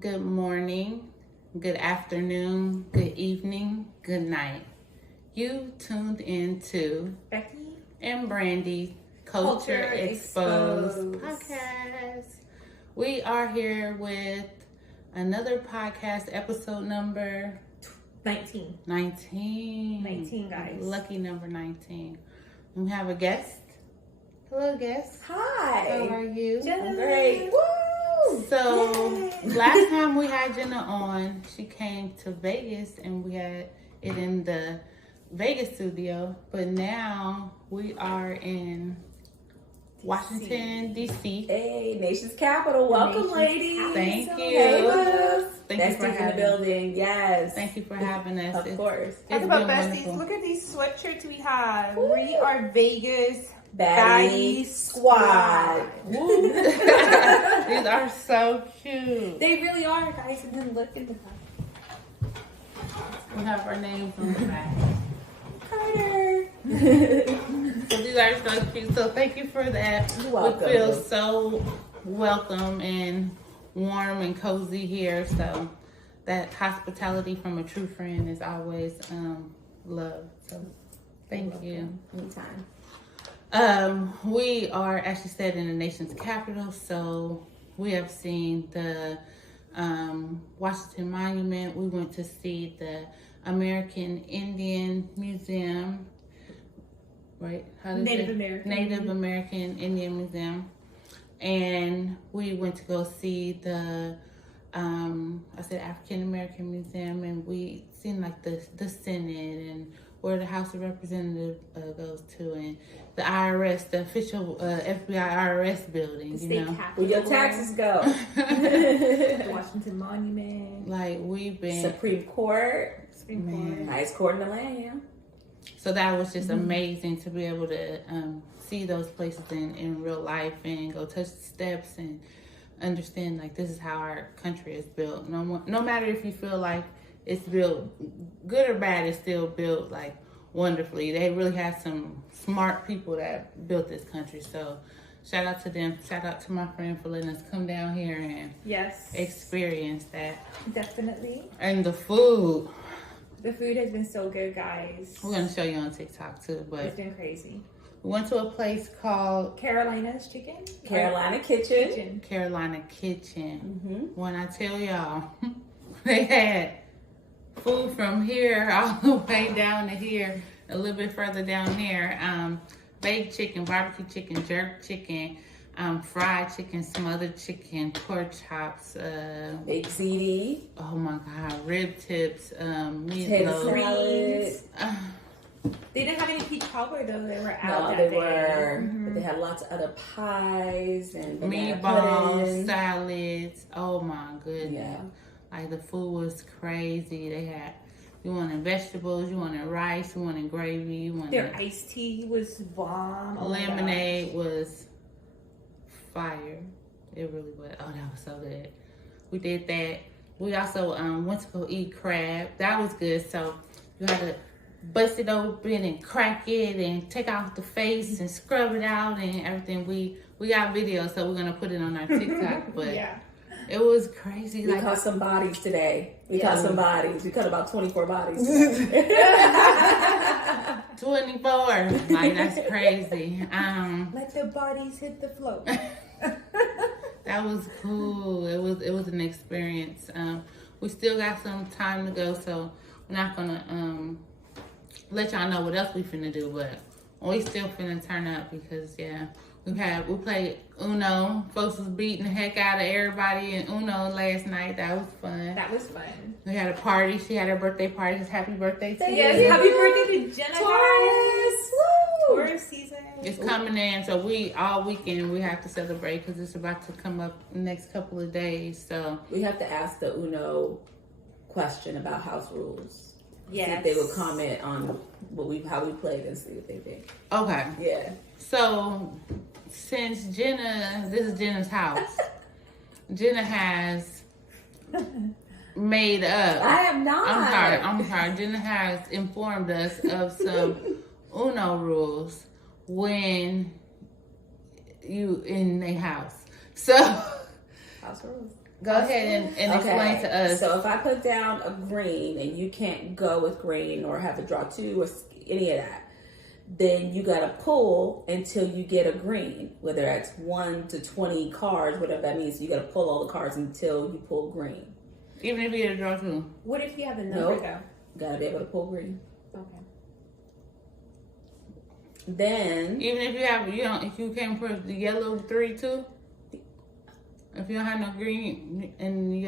Good morning, good afternoon, good evening, good night. You tuned into Becky and Brandy Culture Exposed podcast. We are here with another podcast, episode number 19. 19, guys. Lucky number 19. We have a guest. Hello, guest. Hi. How are you? Jenna. I'm great. Woo! So, last time we had Jenna on, she came to Vegas and we had it in the Vegas studio. But now we are in Washington, D.C. Hey, nation's capital. Welcome, Nation's ladies. capital. Thank you. Hey, loves. Thank you for Besties in the having building. Yes. Thank you for having us. Of course. Talk It's about been besties. wonderful. Look at these sweatshirts we have. Woo. We are Vegas Baddie Squad. Woo. These are so cute. They really are, guys. And then look at the We have our names on the back. Carter. So these are so cute. So thank you for that. You're welcome. We feel so welcome and warm and cozy here. So that hospitality from a true friend is always love. So thank you. Anytime. We are actually stayed in the nation's capital, so we have seen the Washington Monument. We went to see the American Indian Museum, right? Native American Indian Museum. And we went to go see the African American Museum, and we seen like the Senate and where the House of Representatives goes to, and the IRS, the official FBI IRS building. The you state know, capital. Where your taxes go. The Washington Monument. like we've been. Supreme Court. Supreme Man. Court. Highest court in the land. So that was just amazing to be able to see those places in real life and go touch the steps and understand like this is how our country is built. No matter if you feel like it's built good or bad, it's still built like wonderfully. They really had some smart people that built this country. So shout out to them. Shout out to my friend for letting us come down here and Yes. experience that. Definitely. And the food. The food has been so good, guys. We're gonna show you on TikTok too, It's but been crazy. we went to a place called Carolina's Chicken. Carolina Kitchen. Carolina Kitchen. Mm-hmm. When I tell y'all, they had food from here all the way down to here, a little bit further down here. Baked chicken, barbecue chicken, jerk chicken, fried chicken, smothered chicken, pork chops, Baked ziti. oh my God, rib tips, Potato meatloaf. salad. They didn't have any peach cobbler though. They were out No, that they day. were. Mhm. But they had lots of other pies and banana Meatballs, pudding. salads. Oh my goodness. Yeah. Like the food was crazy. They had, you wanted vegetables, you wanted rice, you wanted gravy, you wanted Their iced tea was bomb. Oh my lemonade was fire. It really was. Oh, that was so good. We did that. We also went to go eat crab. That was good. So you had to bust it open and crack it and take off the face and scrub it out and everything. We got video, so we're gonna put it on our TikTok. But Yeah. it was crazy. We Like caught some bodies today. We Yeah. caught some bodies. We caught about 24 bodies. 24. Like that's crazy. Let the bodies hit the floor. That was cool. It was an experience. We still got some time to go, so we're not gonna let y'all know what else we finna do, but we still finna turn up because we played Uno. Folks was beating the heck out of everybody in Uno last night. That was fun. That was fun. We had a party. She had her birthday party. Happy birthday to Yes, you. happy birthday to Jenna. Taurus! Woo! Taurus season. It's coming in, so we all weekend we have to celebrate because it's about to come up the next couple of days. So We have to ask the Uno question about house rules. Yes. See if they would comment on how we played and see what they think. okay. Yeah. So, since this is Jenna's house, Jenna has made up. I am not. I'm sorry. Jenna has informed us of some Uno rules when you in a house. So House rules. Go ahead and explain to us. So if I put down a green and you can't go with green or have to draw 2 or any of that, then you got to pull until you get a green, whether that's 1 to 20 cards, whatever that means. You got to pull all the cards until you pull green. Even if you get a draw 2. What if you have the number though? Got to be able to pull green. Okay. Then even if you have, if you can't push the yellow 3 too. If you don't have no green and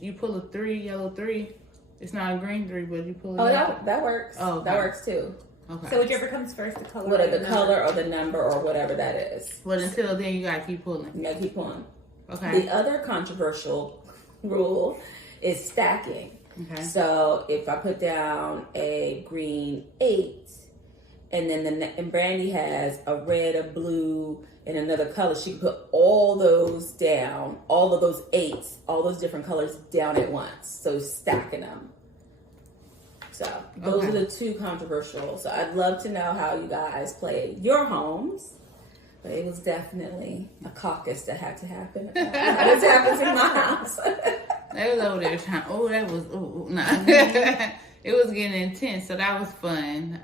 you pull a 3, yellow 3, it's not a green 3, but you pull. That works. Oh, okay. That works too. Okay. So whichever comes first, the color. Whatever the color or the number or whatever that is. But until then, you gotta keep pulling. You gotta keep pulling. Okay. The other controversial rule is stacking. Okay. So if I put down a green 8, and then and Brandy has a red, a blue, and another color, she can put all those down, all of those 8s, all those different colors down at once. So stacking them. So those are the 2 controversial. So I'd love to know how you guys play your homes. But it was definitely a caucus that had to happen. That was happening in my house. They was over there trying. It was getting intense. So that was fun.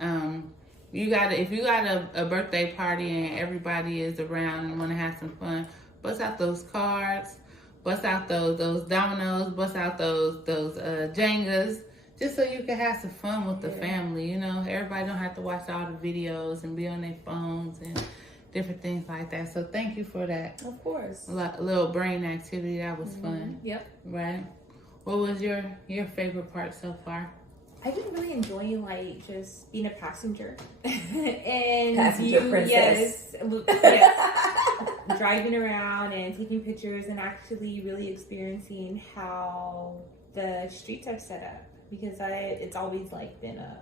If you got a birthday party and everybody is around and want to have some fun, bust out those cards, bust out those dominoes, bust out those Jengas, just so you can have some fun with the family. Everybody don't have to watch all the videos and be on their phones and different things like that. So thank you for that. Of course. A little brain activity. That was fun. Yep. Right. What was your favorite part so far? I've been really enjoying just being a passenger and passenger princess. Yes, driving around and taking pictures and actually really experiencing how the streets are set up, because it's always been a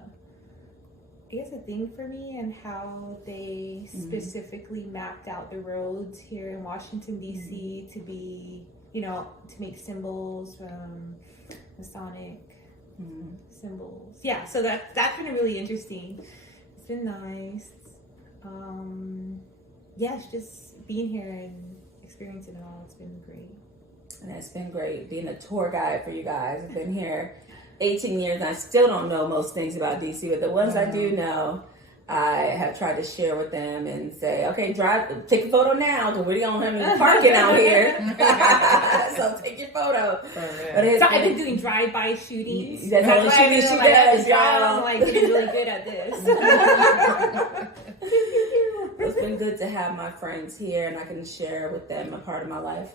thing for me, and how they specifically mapped out the roads here in Washington D.C. to be to make symbols from Masonic symbols. Yeah, so that's been really interesting. It's been nice. It's just being here and experiencing it all. It's been great. And it's been great being a tour guide for you guys. I've been here 18 years and I still don't know most things about DC, but the ones I do know, I have tried to share with them and say, okay, take a photo now, because we don't have any parking out here. So take your photo. But I've been doing drive-by shootings. That's how shooting she does, y'all. I'm getting really good at this. It's been good to have my friends here, and I can share with them a part of my life,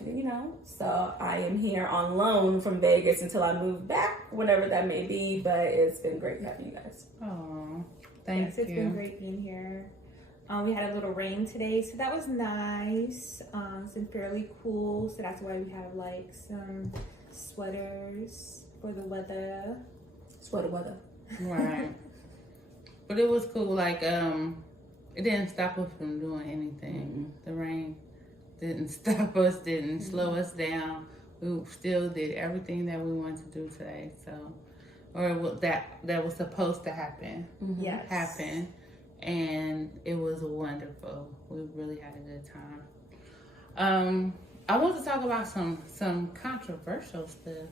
So I am here on loan from Vegas until I move back, whenever that may be. But it's been great having you guys. Oh. Thanks. It's been great being here. We had a little rain today, so that was nice. It's been fairly cool, so that's why we have some sweaters for the weather. Sweater weather. Right. But it was cool. It didn't stop us from doing anything. The rain didn't stop us, didn't slow us down. We still did everything that we wanted to do today. So. Or that was supposed to happen. Yes. Happen. And it was wonderful. We really had a good time. I want to talk about some controversial stuff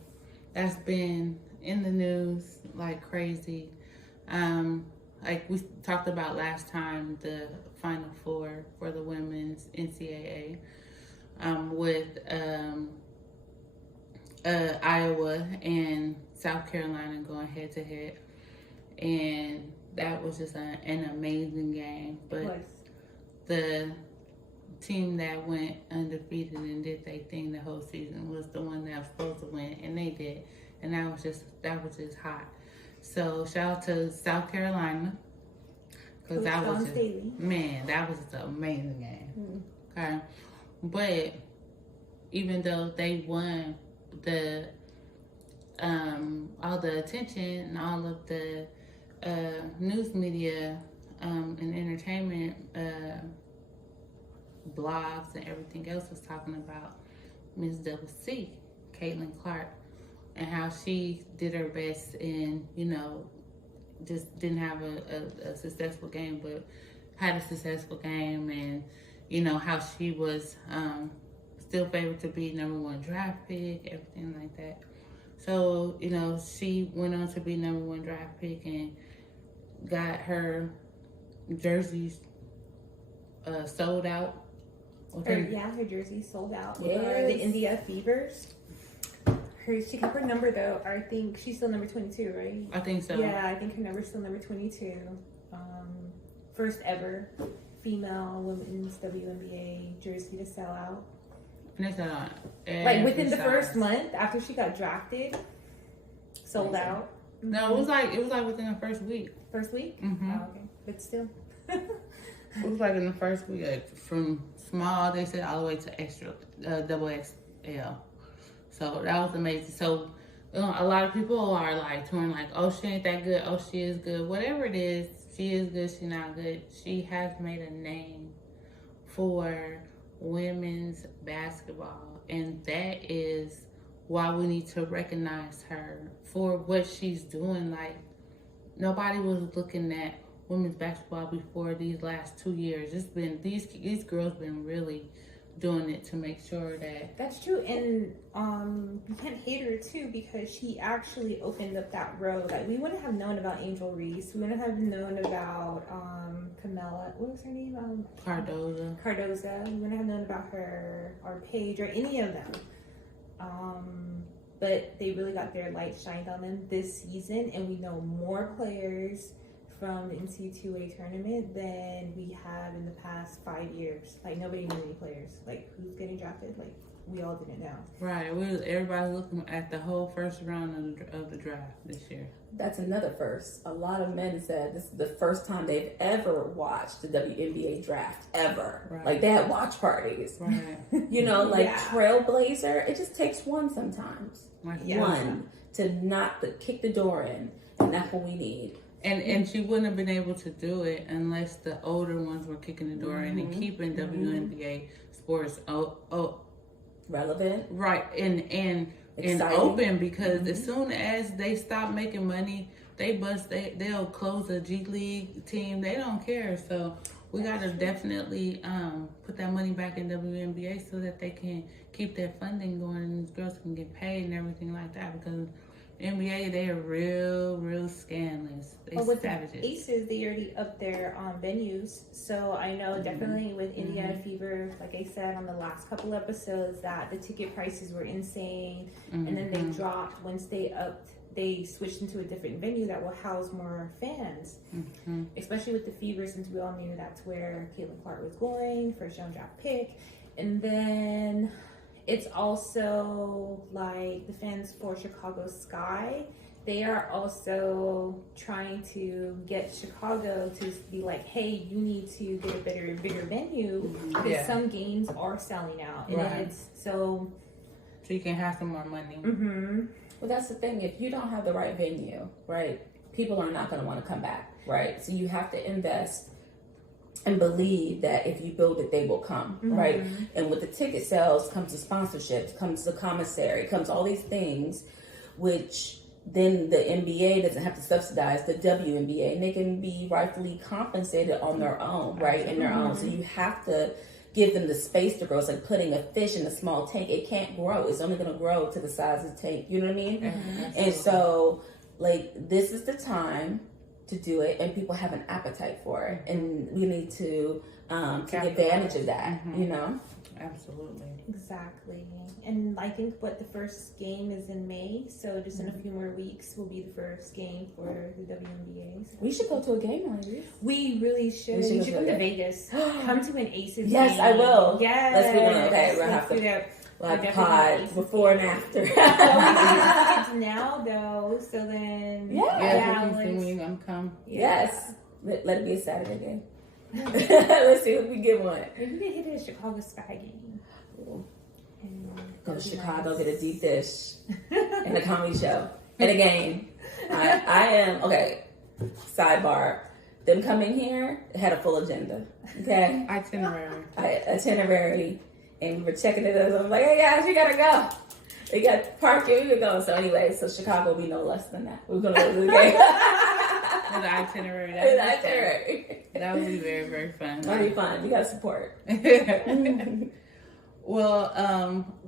that's been in the news like crazy. Like we talked about last time, the Final Four for the women's NCAA with Iowa and South Carolina going head to head, and that was just an amazing game. But the team that went undefeated and did their thing the whole season was the one that was supposed to win, and they did, and that was just hot. So shout out to South Carolina, because that was just that was just an amazing game. Okay, but even though they won, all the attention and all of the news media and entertainment blogs and everything else was talking about Miss Double C, Caitlin Clark, and how she did her best and, you know, just didn't have a successful game, but had a successful game, and, you know, how she was still favored to be #1 draft pick, everything like that. So, you know, she went on to be #1 draft pick and got her jerseys sold out. Her jersey sold out for Yes. the India Fevers. She kept her number though. I think she's still number 22, right? I think so. Yeah, I think her number's still number 22. First ever female women's WNBA jersey to sell out. And they sell out Like within the size. first month after she got drafted, sold out. No, it was like within the first week. First week? Mm-hmm. Oh, okay. But still. It was like in the first week, like from small, they said, all the way to extra, double XL. So that was amazing. So a lot of people are like torn, like, oh, she ain't that good. Oh, she is good. Whatever it is, she is good. She's not good. She has made a name for women's basketball, and that is why we need to recognize her for what she's doing. Like, nobody was looking at women's basketball before these last 2 years. It's been these girls been really doing it to make sure that That's true, and you can't hate her too because she actually opened up that road. Like, we wouldn't have known about Angel Reese, we wouldn't have known about Camilla. What was her name? Cardoza. We wouldn't have known about her or Paige or any of them. But they really got their light shined on them this season, and we know more players from the NCAA tournament than we have in the past 5 years. Like, nobody knew any players. Like, who's getting drafted? Like, we all didn't know. right. Everybody looking at the whole first round of the draft this year. That's another first. A lot of men said this is the first time they've ever watched the WNBA draft ever. Right. Like, they had watch parties. Right. You know, like Yeah. Trailblazer. It just takes one sometimes. Like, Yeah. One to kick the door in, and that's what we need. And she wouldn't have been able to do it unless the older ones were kicking the door in and keeping WNBA sports Relevant. right and Exciting. open, because as soon as they stop making money, they'll close a G League team. They don't care. So we gotta definitely put that money back in WNBA so that they can keep their funding going and these girls can get paid and everything like that, because NBA, they are real scandalous. They But with savages. the Aces, they already upped their venues. So I know definitely with Indiana Fever, like I said on the last couple episodes, that the ticket prices were insane. And then they dropped once they switched into a different venue that will house more fans. Especially with the Fever, since we all knew that's where Caitlin Clark was going, first round draft pick. And then it's also like the fans for Chicago Sky. They are also trying to get Chicago to be like, hey, you need to get a bigger venue because some games are selling out. And then it's so you can have some more money. Well, that's the thing. If you don't have the right venue, right, people are not going to want to come back, right? So you have to invest and believe that if you build it, they will come, right? And with the ticket sales comes the sponsorships, comes the commissary, comes all these things, which then the NBA doesn't have to subsidize the WNBA, and they can be rightfully compensated on their own, right? In their own. So you have to give them the space to grow. It's like putting a fish in a small tank. It can't grow. It's only going to grow to the size of the tank. You know what I mean? And so, like, this is the time to do it, and people have an appetite for it, and we need to take advantage of that. You know, absolutely, exactly. And I think the first game is in May, so just in a few more weeks will be the first game for the WNBA. So we should go to a game, ladies. We really should. We should come to Vegas. Come to an Aces Yes, game. I will. Yes. Let's do that. Okay, we'll have to. Like pod before and after. It's now though, so then we're gonna come. Yes, let it be a Saturday game. Let's see if we get one. Maybe we could hit a Chicago Sky game. Go to Chicago, get a deep dish and a comedy show and a game. I am okay. Sidebar: them coming here had a full agenda. Okay, itinerary. And we were checking it out. I was like, hey guys, you gotta go. They got parking. We were going. So anyway, so Chicago will be no less than that. We're going to go to the game. With the itinerary. That would be very, very fun. That'd be fun. You got to support. Well,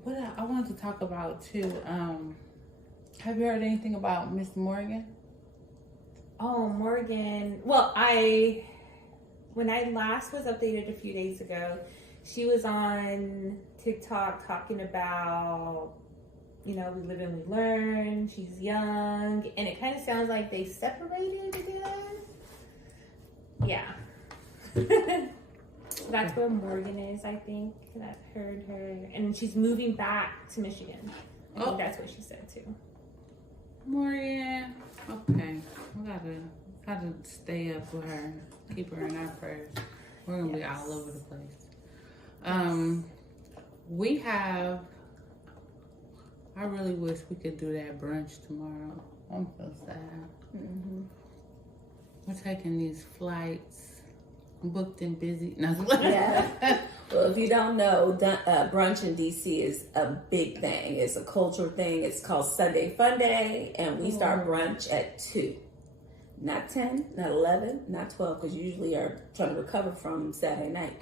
what I wanted to talk about too. Have you heard anything about Miss Morgan? Oh, Morgan. Well, when I last was updated a few days ago, she was on TikTok talking about, we live and we learn. She's young, and it kind of sounds like they separated again. Yeah. That's where Morgan is, I think. And I've heard her, and she's moving back to Michigan. I think that's what she said too. Morgan. Okay. We gotta stay up with her. Keep her in our prayers. We're gonna be all over the place. I really wish we could do that brunch tomorrow. I'm so sad. Mm-hmm. We're taking these flights. I'm booked and busy. No. Yeah. Well, if you don't know, brunch in DC is a big thing. It's a cultural thing. It's called Sunday Fun Day, and we start brunch at 2. Not 10, not 11, not 12, because you usually are trying to recover from Saturday night.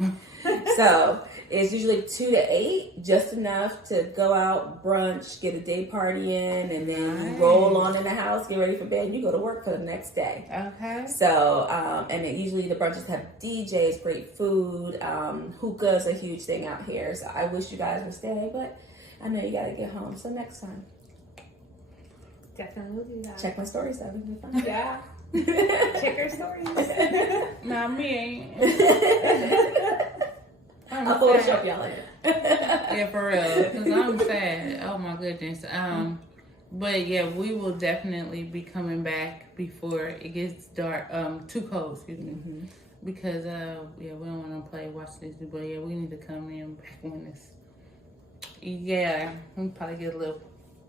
So it's usually 2 to 8, just enough to go out, brunch, get a day party in, and then you roll on in the house, get ready for bed, and you go to work for the next day. Okay. So, and then usually the brunches have DJs, great food. Hookah is a huge thing out here. So I wish you guys would stay, but I know you got to get home. So next time. Definitely will do that. Check my stories out. It'll be fun. Yeah. Check her stories. Nah, me. I'll Photoshop y'all later. Yeah, for real. Because I'm sad. Oh my goodness. But yeah, we will definitely be coming back before it gets dark. Too cold, excuse me. Mm-hmm. Because we don't want to watch this. But yeah, we need to come in back when it's. Yeah, we'll probably get a little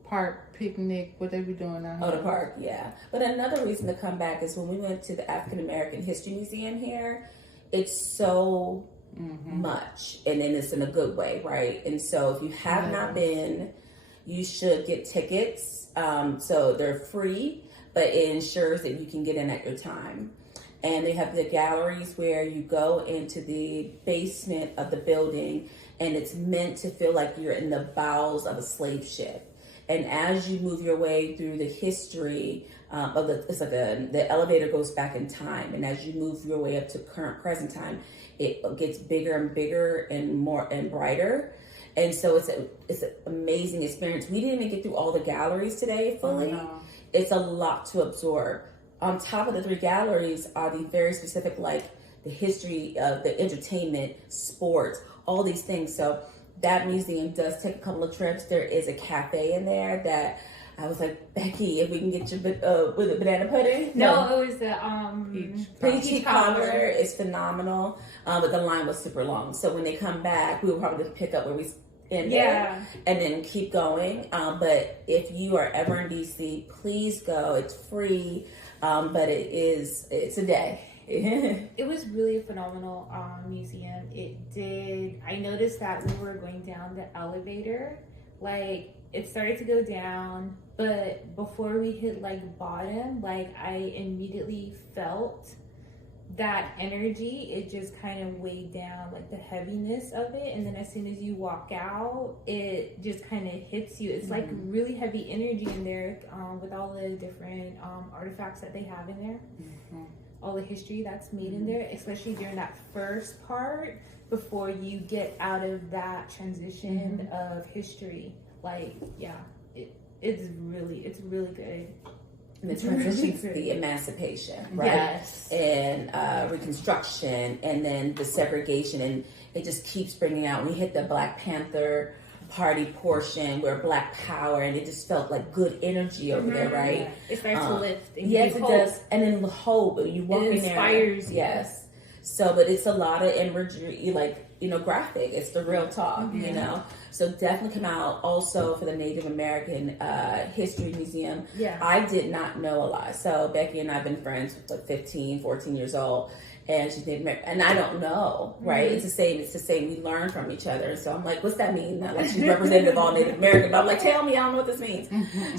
park picnic. What they be doing out here? Oh, the park, yeah. But another reason to come back is when we went to the African American History Museum here. It's so much, and then it's in a good way, right? And so if you have not been, you should get tickets. So they're free, but it ensures that you can get in at your time. And they have the galleries where you go into the basement of the building, and it's meant to feel like you're in the bowels of a slave ship. And as you move your way through the history of the elevator goes back in time, and as you move your way up to present time, it gets bigger and bigger and more and brighter. And so it's an amazing experience. We didn't even get through all the galleries today fully. It's a lot to absorb. On top of the 3 galleries are the very specific, like the history of the entertainment, sports, all these things. So that museum does take a couple of trips. There is a cafe in there that I was like, Becky, if we can get your with a banana pudding. No, it was the peach cobbler. It's phenomenal, but the line was super long. So when they come back, we will probably just pick up where we ended and then keep going. But if you are ever in DC, please go. It's free, but it's a day. It was really a phenomenal museum. I noticed that when we were going down the elevator, like it started to go down, but before we hit like bottom, like I immediately felt that energy. It just kind of weighed down like the heaviness of it, and then as soon as you walk out, it just kind of hits you. It's like really heavy energy in there, with all the different artifacts that they have in there. All the history that's made in there, especially during that first part before you get out of that transition of history. Like, it's really good. And the transition's the emancipation, right? Yes. And Reconstruction, and then the segregation, and it just keeps bringing out. We hit the Black Panther Party portion where Black Power, and it just felt like good energy over there, right? Yeah. It starts to lift. And yes, it does. And then hope. You walk in there. It inspires you. Yes. So, but it's a lot of imagery, like graphic. It's the real talk, So definitely come out. Also for the Native American History Museum. Yeah. I did not know a lot. So Becky and I have been friends for 15, 14 years old. And she's Native American. And I don't know, right? It's the same. We learn from each other. So I'm like, what's that mean? Not like she's representative of all Native American. But I'm like, tell me, I don't know what this means.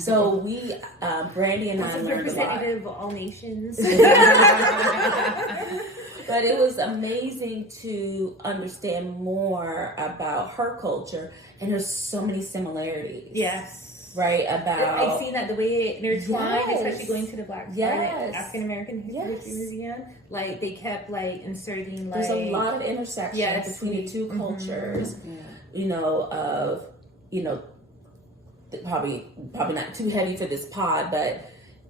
So we, Brandy and I learned a lot. Representative of all nations. But it was amazing to understand more about her culture, and there's so many similarities. Yes. Right, about... I've seen that, the way it intertwined, Yes. especially going to the African American History Yes. Museum. Like, they kept, like, inserting, like... There's a lot of intersections between the two cultures, probably not too heavy for this pod, but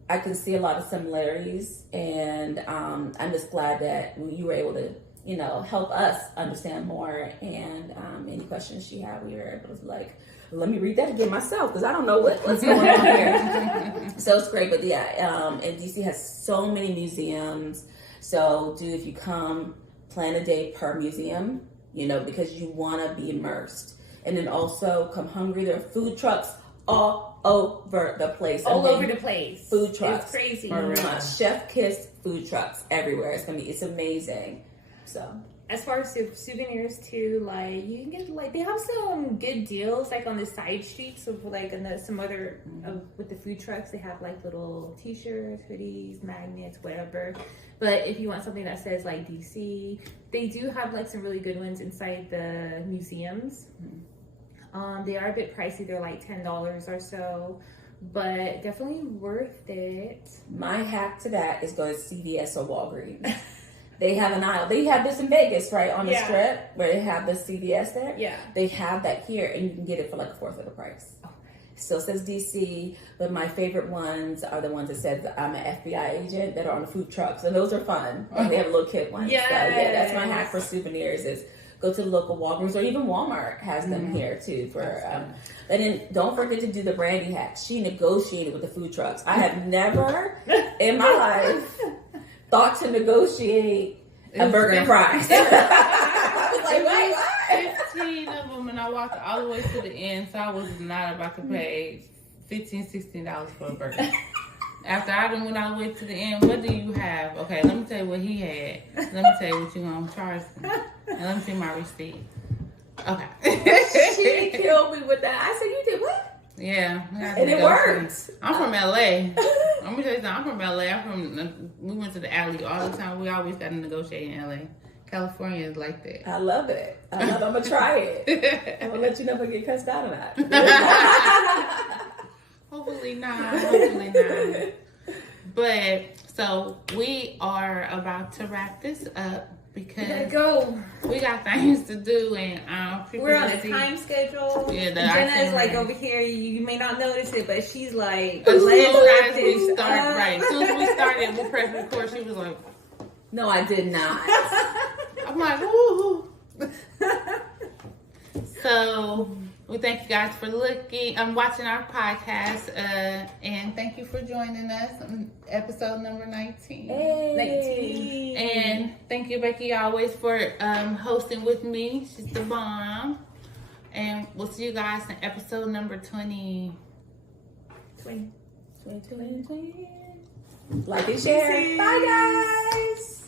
I can see a lot of similarities, and I'm just glad that you were able to, help us understand more. And any questions she had, we were able to let me read that again myself because I don't know what's going on here. So it's great, but and DC has so many museums. So if you come, plan a day per museum, because you want to be immersed, and then also come hungry. There are food trucks all over the place. Over the place. Food trucks. It's crazy. Chef kiss food trucks everywhere. It's amazing. So as far as souvenirs too, like you can get they have some good deals on the side streets of some other with the food trucks. They have little t-shirts, hoodies, magnets, whatever. But if you want something that says DC, they do have some really good ones inside the museums. They are a bit pricey. They're $10 or so, but definitely worth it. My hack to that is go to CVS or Walgreens. They have an aisle. They have this in Vegas, right, on the strip, where they have the CVS there. Yeah. They have that here, and you can get it for a fourth of the price. Okay. Still says DC, but my favorite ones are the ones that says I'm an FBI agent that are on the food trucks, and those are fun. And they have little kid ones. Yes. So, that's my hack for souvenirs is go to the local Walgreens, or even Walmart has them here too. And then don't forget to do the Brandy hack. She negotiated with the food trucks. I have never in my life thought to negotiate a burger and fries. I was like, what? 15 of them, and I walked all the way to the end, so I was not about to pay $15, $16 for a burger. After I done went all the way to the end, what do you have? Okay, let me tell you what he had. Let me tell you what you're going to charge me. And let me see my receipt. Okay. She killed me with that. I said, you did what? Yeah. And it worked. I'm from LA. I'm gonna tell you something. I'm from LA. We went to the alley all the time. We always got to negotiate in LA. California is like that. I love it. I'm gonna try it. I'm gonna let you know if I get cussed out or not. Hopefully not. But so we are about to wrap this up because we got things to do, and we're on a time schedule. Yeah, Jenna is over here. You may not notice it, but she's as soon as we start, as soon as we started, we'll press record. She was like, "No, I did not." I'm like, "Woo!" So we thank you guys for watching our podcast, and thank you for joining us on episode number 19. Hey. And thank you, Becky, always for hosting with me. She's the bomb. And we'll see you guys in episode number 20. 20. Like and share. Bye, guys.